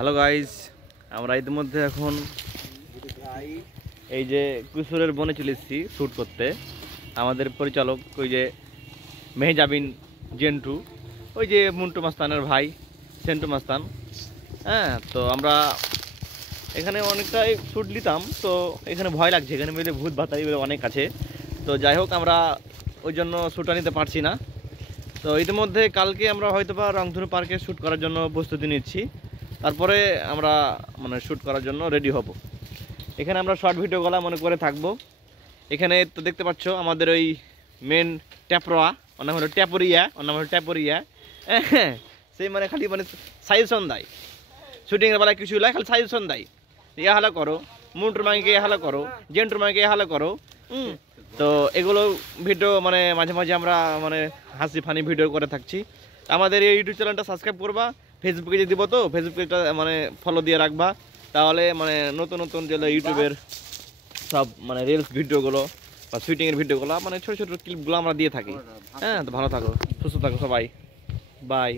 Hello guys, আমরা ইতিমধ্যে এখন এই যে কুসুরের বনে চলে এসেছি শ্যুট করতে। আমাদের পরিচালক ওই যে মেহজাবিন জেন্টু, ওই যে মুন্টু মাস্তানের ভাই সেন্টু মাস্তান। হ্যাঁ, তো আমরা এখানে অনেকটাই শ্যুট নিতাম, তো এখানে ভয় লাগছে, এখানে মিলে ভূত ভাতারি বলে অনেক আছে। তো যাই হোক, আমরা ওই জন্য শ্যুটটা নিতে পারছি না। তো ইতিমধ্যে কালকে আমরা হয়তো বা রংধনু পার্কে শ্যুট করার জন্য প্রস্তুতি নিচ্ছি, তারপরে আমরা মানে শ্যুট করার জন্য রেডি হব। এখানে আমরা শর্ট ভিডিওগুলো মনে করে থাকবো। এখানে তো দেখতে পাচ্ছ আমাদের ওই মেন ট্যাপরোয়া, ওর নাম হলো ট্যাপরিয়া, ওর নাম হলো ট্যাপরিয়া। হ্যাঁ, সেই মানে খালি মানে সাজেশন দেয়, শুটিংয়ের বেলায় কিছু লাগে খালি সাজেশন দেয়, ইয়া হালা করো, মুন্টুর মাইকে ইয়া হালা করো, জেন্টুর মাইকে ইয়া হালা করো। তো এগুলো ভিডিও মানে মাঝে মাঝে আমরা মানে হাসি ফানি ভিডিও করে থাকছি। আমাদের এই ইউটিউব চ্যানেলটা সাবস্ক্রাইব করবা, ফেসবুকে যে দিব তো ফেসবুকেটা মানে ফলো দিয়ে রাখবা, তাহলে মানে নতুন নতুন যে ইউটিউবের সব মানে রিলস ভিডিওগুলো বা শুটিংয়ের ভিডিওগুলো মানে ছোটো ছোটো ক্লিপগুলো আমরা দিয়ে থাকি। হ্যাঁ, তো ভালো থাকো, সুস্থ থাকো সবাই, বাই।